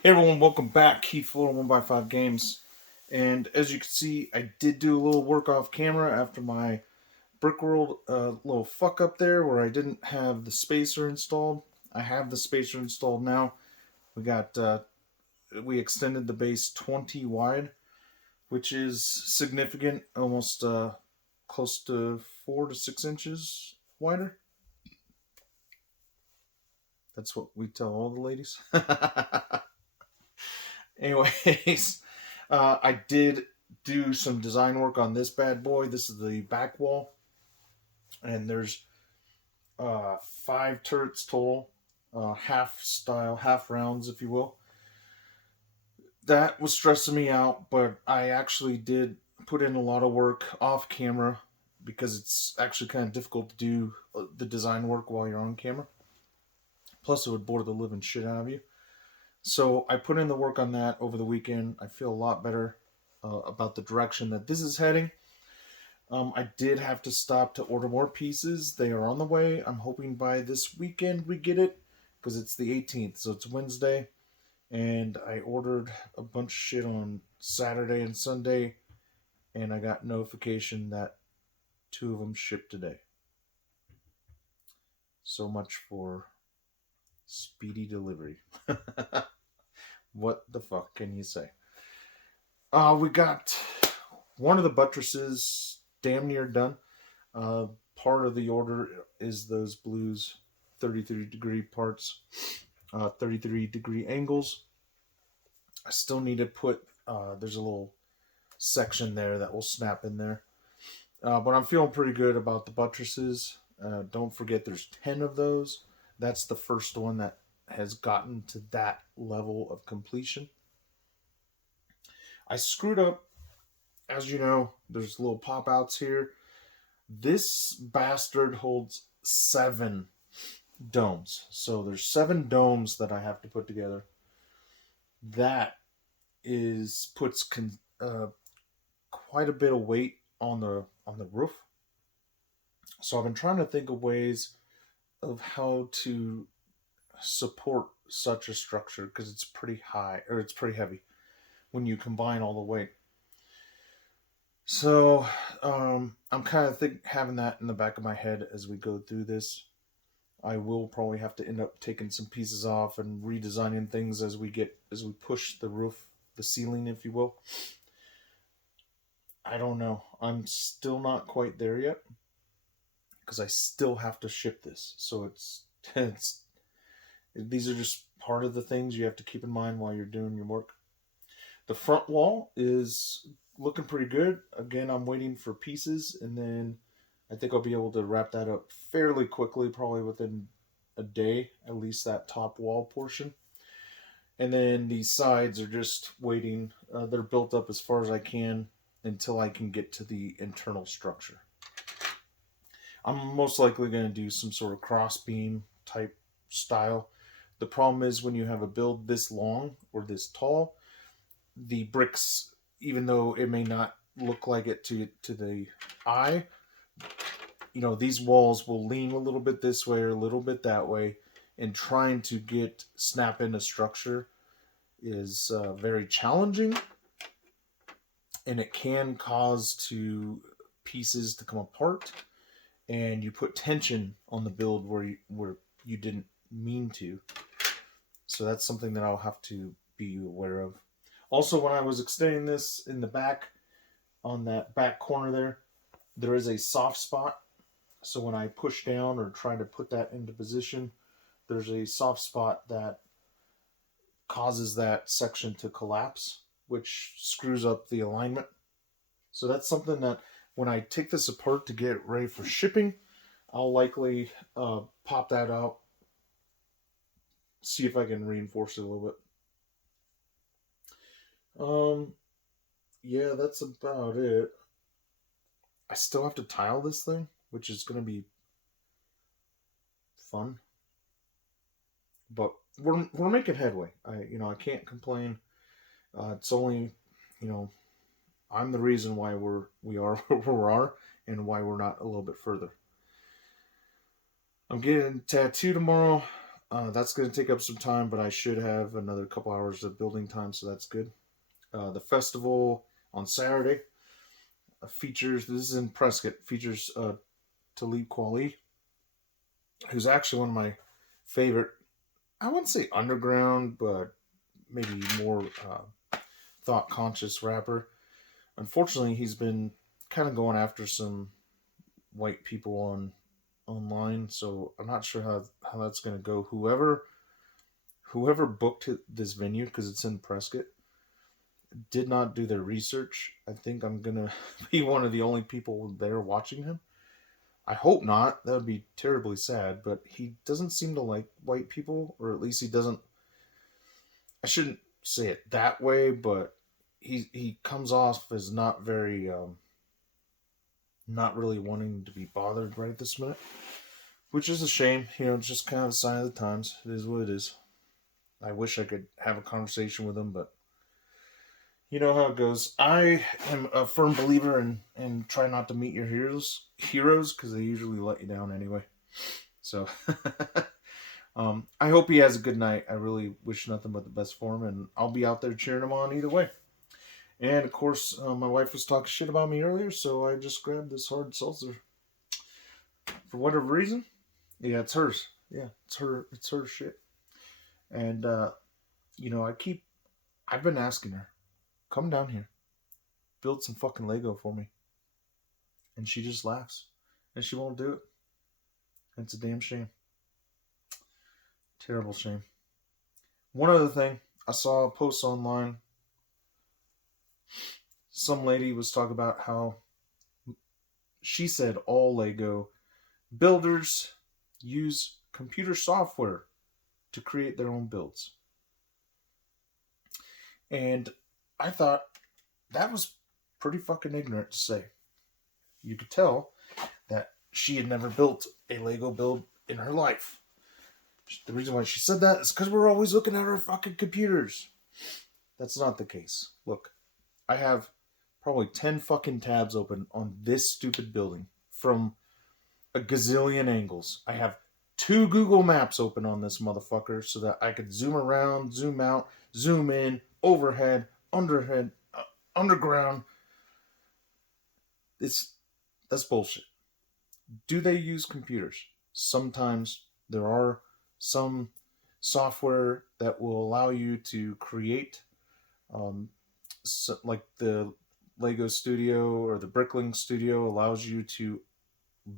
Hey everyone, welcome back. Keith Fuller, 1x5 Games. And as you can see, I did do a little work off camera after my Brickworld little fuck up there where I didn't have the spacer installed. I have the spacer installed now. We extended the base 20 wide, which is significant, almost close to 4 to 6 inches wider. That's what we tell all the ladies. Anyways, I did do some design work on this bad boy. This is the back wall, and there's 5 turrets total, half style, half rounds, if you will. That was stressing me out, but I actually did put in a lot of work off camera because it's actually kind of difficult to do the design work while you're on camera. Plus, it would bore the living shit out of you. So I put in the work on that over the weekend. I feel a lot better about the direction that this is heading. I did have to stop to order more pieces. They are on the way. I'm hoping by this weekend we get it because it's the 18th, so it's Wednesday. And I ordered a bunch of shit on Saturday and Sunday, and I got notification that 2 of them shipped today. So much for speedy delivery. What the fuck can you say? We got one of the buttresses damn near done. Part of the order is those blues 33-degree parts, 33-degree angles. I still need to put, there's a little section there that will snap in there. But I'm feeling pretty good about the buttresses. Don't forget there's 10 of those. That's the first one that has gotten to that level of completion. I screwed up. As you know, there's little pop outs here. This bastard holds 7 domes. So there's 7 domes that I have to put together. That puts quite a bit of weight on the roof. So I've been trying to think of ways of how to support such a structure because it's pretty high, or it's pretty heavy when you combine all the weight. So I'm kind of having that in the back of my head as we go through this. I will probably have to end up taking some pieces off and redesigning things as we push the roof, the ceiling, if you will. I don't know. I'm still not quite there yet because I still have to ship this. So it's these are just part of the things you have to keep in mind while you're doing your work. The front wall is looking pretty good. Again, I'm waiting for pieces, and then I think I'll be able to wrap that up fairly quickly, probably within a day, at least that top wall portion. And then these sides are just waiting. They're built up as far as I can until I can get to the internal structure. I'm most likely going to do some sort of cross beam type style. The problem is when you have a build this long or this tall, the bricks, even though it may not look like it to the eye, these walls will lean a little bit this way or a little bit that way, and trying to snap into structure is very challenging, and it can cause pieces to come apart, and you put tension on the build where you didn't mean to. So that's something that I'll have to be aware of. Also, when I was extending this in the back, on that back corner there is a soft spot. So when I push down or try to put that into position, there's a soft spot that causes that section to collapse, which screws up the alignment. So that's something that when I take this apart to get ready for shipping, I'll likely pop that out, see if I can reinforce it a little bit. Yeah, that's about it. I still have to tile this thing, which is going to be fun. But we're making headway. I can't complain. It's only, I'm the reason why we are where we are and why we're not a little bit further. I'm getting a tattoo tomorrow. That's going to take up some time, but I should have another couple hours of building time, so that's good. The festival on Saturday features, this is in Prescott, features Talib Kweli, who's actually one of my favorite, I wouldn't say underground, but maybe more thought conscious rapper. Unfortunately, he's been kind of going after some white people online, so I'm not sure how that's going to go. Whoever booked this venue, because it's in Prescott, did not do their research. I think I'm gonna be one of the only people there watching him. I hope not. That would be terribly sad. But he doesn't seem to like white people, or at least he doesn't. I shouldn't say it that way, but he comes off as not very, not really wanting to be bothered right this minute, which is a shame. It's just kind of a sign of the times. It is what it is. I wish I could have a conversation with him, but you know how it goes. I am a firm believer in try not to meet your heroes because they usually let you down anyway. So I hope he has a good night. I really wish nothing but the best for him, and I'll be out there cheering him on either way. And of course, my wife was talking shit about me earlier, so I just grabbed this hard seltzer. For whatever reason, yeah, it's hers. Yeah, it's her shit. And I've been asking her, come down here, build some fucking Lego for me. And she just laughs. And she won't do it. It's a damn shame. Terrible shame. One other thing, I saw a post online. Some lady was talking about how she said all Lego builders use computer software to create their own builds. And I thought that was pretty fucking ignorant to say. You could tell that she had never built a Lego build in her life. The reason why she said that is because we're always looking at our fucking computers. That's not the case. Look, I have probably 10 fucking tabs open on this stupid building from a gazillion angles. I have 2 Google Maps open on this motherfucker so that I could zoom around, zoom out, zoom in, overhead, underground. That's bullshit. Do they use computers? Sometimes there are some software that will allow you to create, like the Lego Studio or the Brickling Studio allows you to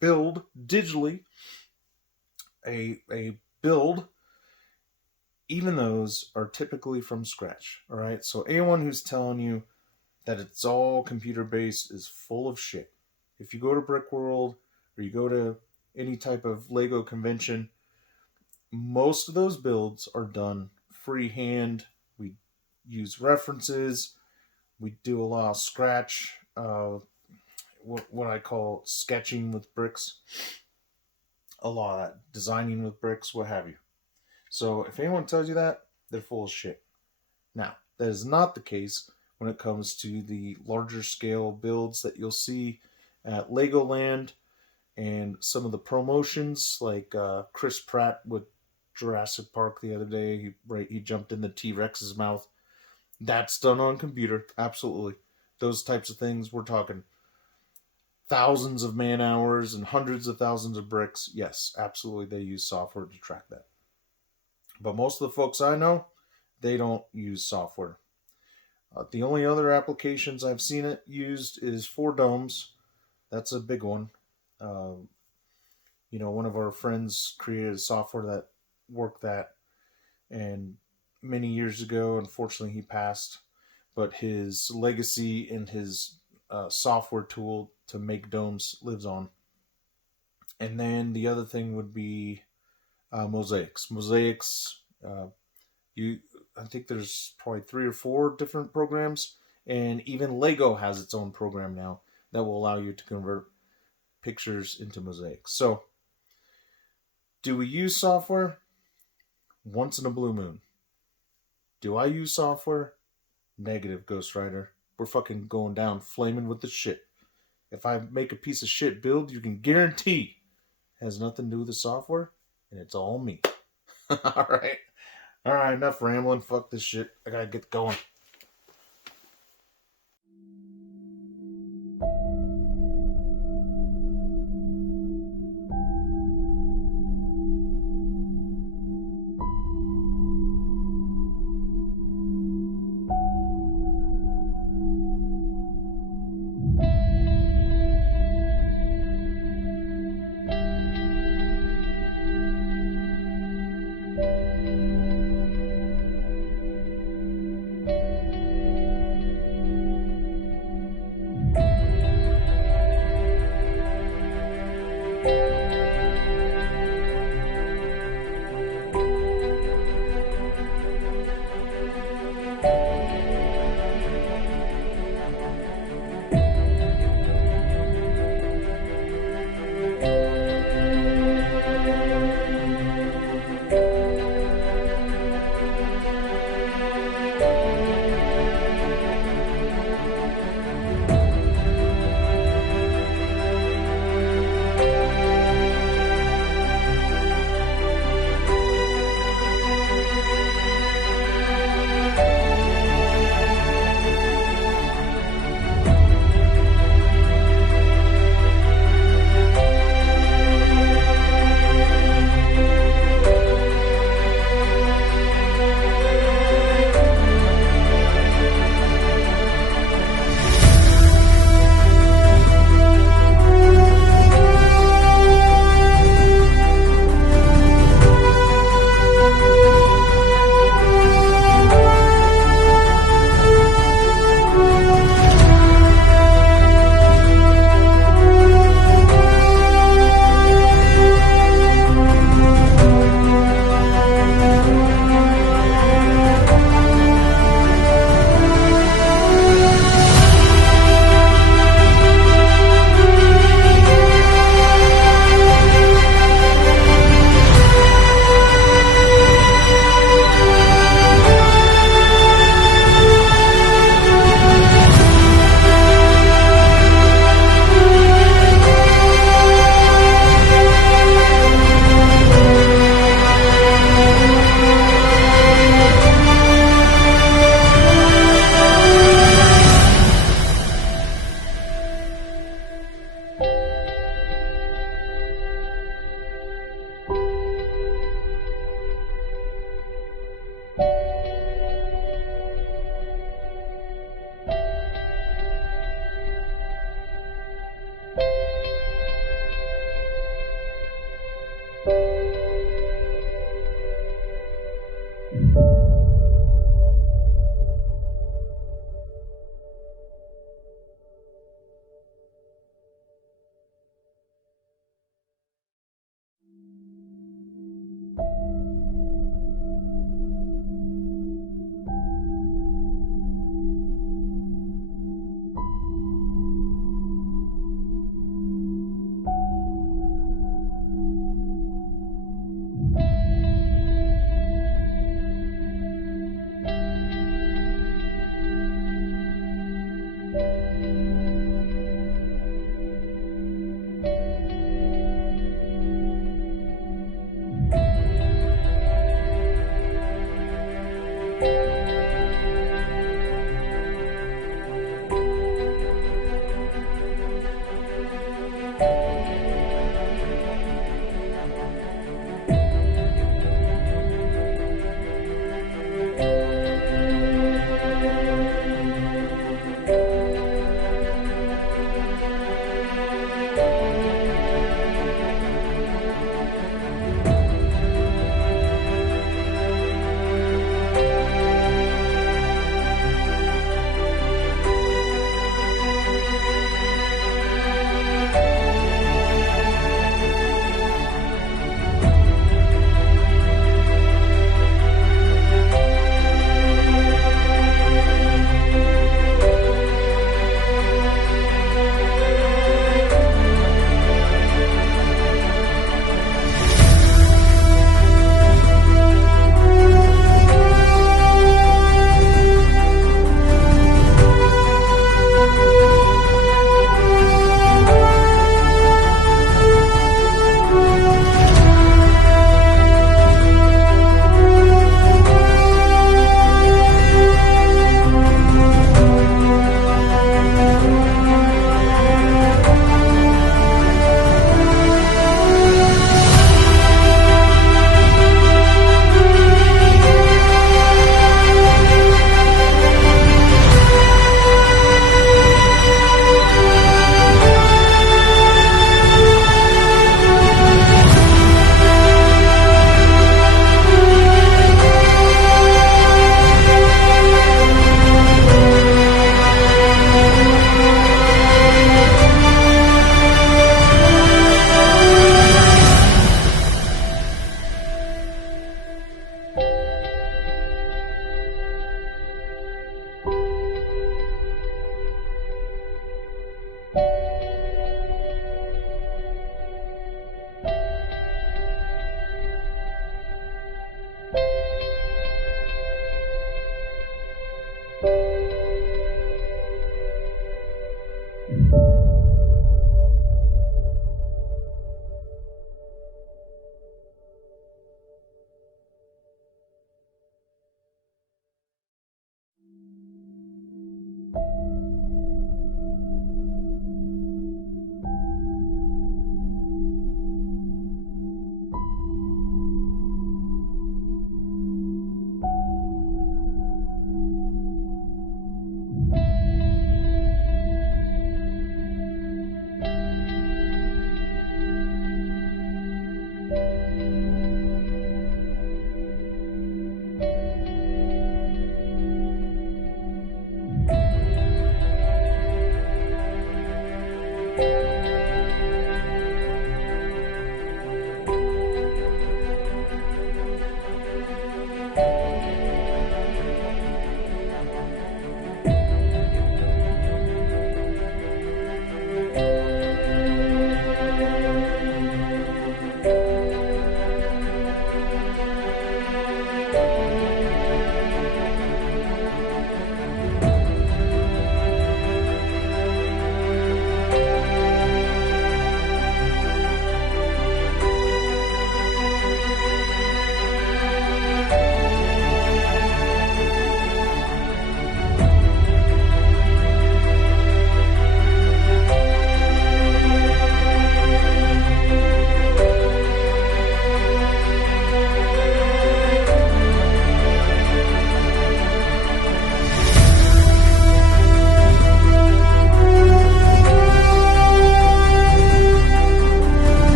build digitally a build. Even those are typically from scratch. All right. So anyone who's telling you that it's all computer based is full of shit. If you go to Brickworld or you go to any type of Lego convention, most of those builds are done freehand. We use references. We do a lot of scratch, what I call sketching with bricks. A lot of that, designing with bricks, what have you. So if anyone tells you that, they're full of shit. Now, that is not the case when it comes to the larger scale builds that you'll see at Legoland and some of the promotions, like Chris Pratt with Jurassic Park the other day. He jumped in the T-Rex's mouth. That's done on computer, absolutely. Those types of things, we're talking thousands of man hours and hundreds of thousands of bricks. Yes, absolutely, they use software to track that. But most of the folks I know, they don't use software. The only other applications I've seen it used is for domes. That's a big one. One of our friends created a software that worked that, and many years ago, unfortunately, he passed. But his legacy and his software tool to make domes lives on. And then the other thing would be mosaics. Mosaics, I think there's probably 3 or 4 different programs, and even Lego has its own program now that will allow you to convert pictures into mosaics. So, do we use software? Once in a blue moon. Do I use software? Negative, Ghost Rider. We're fucking going down flaming with the shit. If I make a piece of shit build, you can guarantee it has nothing to do with the software, and it's all me. All right. All right, enough rambling. Fuck this shit. I gotta get going.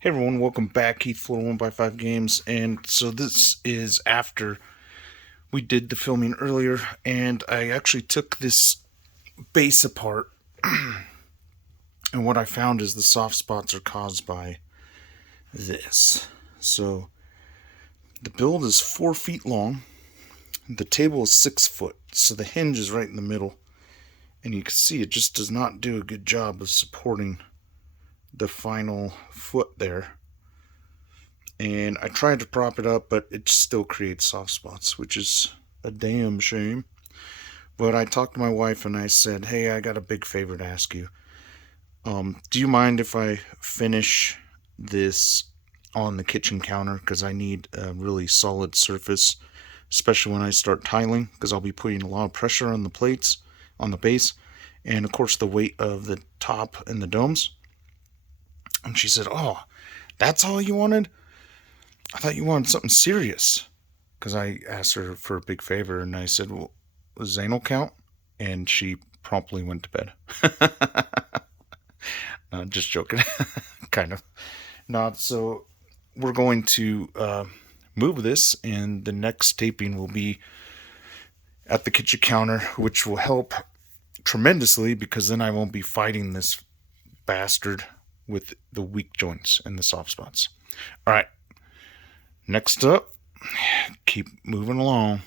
Hey everyone, welcome back. Keith Floor 1x5 Games, and so this is after we did the filming earlier, and I actually took this base apart, and what I found is the soft spots are caused by this. So the build is 4 feet long, the table is 6 foot, so the hinge is right in the middle, and you can see it just does not do a good job of supporting the final foot there. And I tried to prop it up, but it still creates soft spots, which is a damn shame. But I talked to my wife and I said, hey, I got a big favor to ask you. Do you mind if I finish this on the kitchen counter? Because I need a really solid surface, especially when I start tiling, because I'll be putting a lot of pressure on the plates, on the base, and of course the weight of the top and the domes. And she said, oh, that's all you wanted? I thought you wanted something serious. Because I asked her for a big favor, and I said, well, does anal count? And she promptly went to bed. Just joking. Kind of. Not so. We're going to move this, and the next taping will be at the kitchen counter, which will help tremendously, because then I won't be fighting this bastard with the weak joints and the soft spots. All right. Next up, keep moving along.